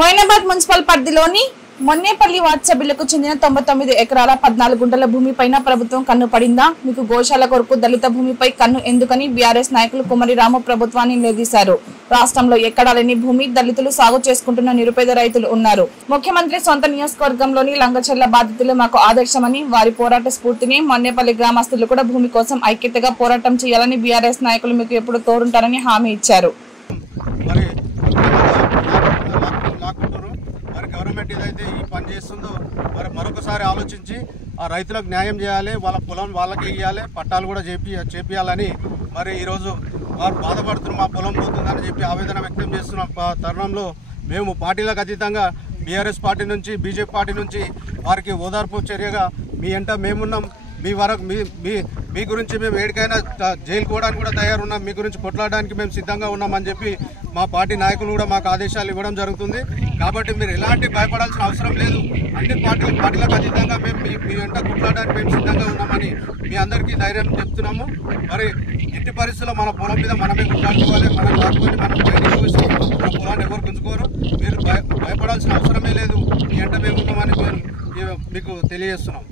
Moinabad municipal పరిధిలోని మొన్నేపల్లి ward సభ్యులకు చెందిన 99 ఎకరాల 14 గుంటల భూమిపైన ప్రభుత్వం కన్ను పడిందా? మీకు గోశాల కొరకు దళిత భూమిపై కన్ను ఎందుకని బీఆర్ఎస్ నాయకులు కుమరి రాము ప్రభుత్వాన్ని నిలదీశారు. రాష్ట్రంలో ఎక్కడా లేని భూమి దళితులు సాగు చేసుకుంటున్న నిరుపేద రైతులు ఉన్నారు. ముఖ్యమంత్రి సొంత నియోజకవర్గంలోని లంగచెర్ల బాధితులు మాకు ఆదర్శమని, వారి పోరాట స్ఫూర్తిని మొన్నేపల్లి గ్రామస్తులు కూడా భూమి కోసం ఐక్యతగా పోరాటం చేయాలని బీఆర్ఎస్ నాయకులు మీకు ఎప్పుడు తోడుంటారని హామీ ఇచ్చారు. గవర్నమెంట్ ఏదైతే ఈ పని చేస్తుందో మరొకసారి ఆలోచించి ఆ రైతులకు న్యాయం చేయాలి, వాళ్ళ పొలం వాళ్ళకి ఇవ్వాలి, పట్టాలు కూడా చేపియాలని ఈరోజు వారు బాధపడుతున్న మా పొలం పోతుందని చెప్పి ఆవేదన వ్యక్తం చేస్తున్న తరుణంలో మేము పార్టీలకు అతీతంగా బీఆర్ఎస్ పార్టీ నుంచి బీజేపీ పార్టీ నుంచి వారికి ఓదార్పు చర్యగా మీ వెంట మేమున్నాం. మీ వరకు మీ గురించి మేము ఏడికైనా జైలుకోవడానికి కూడా తయారున్నాం, మీ గురించి కొట్లాడడానికి మేము సిద్ధంగా ఉన్నామని చెప్పి మా పార్టీ నాయకులు కూడా మాకు ఆదేశాలు ఇవ్వడం జరుగుతుంది. కాబట్టి మీరు ఎలాంటి భయపడాల్సిన అవసరం లేదు. అన్ని పార్టీలకు అతీతంగా మేము మీ వెంట కొట్లాడడానికి మేము సిద్ధంగా ఉన్నామని మీ అందరికీ ధైర్యం చెప్తున్నాము. ఎట్టి పరిస్థితుల్లో మన పొలం మీద మనమే కొట్లాడుకోవాలి, మనం కాకపోతే మనం బయటకు చూసి మన పొలాన్ని ఎవరు గుంజుకోరు. మీరు భయపడాల్సిన అవసరమే లేదు. మీ వెంట మేము ఉన్నామని మీకు తెలియజేస్తున్నాం.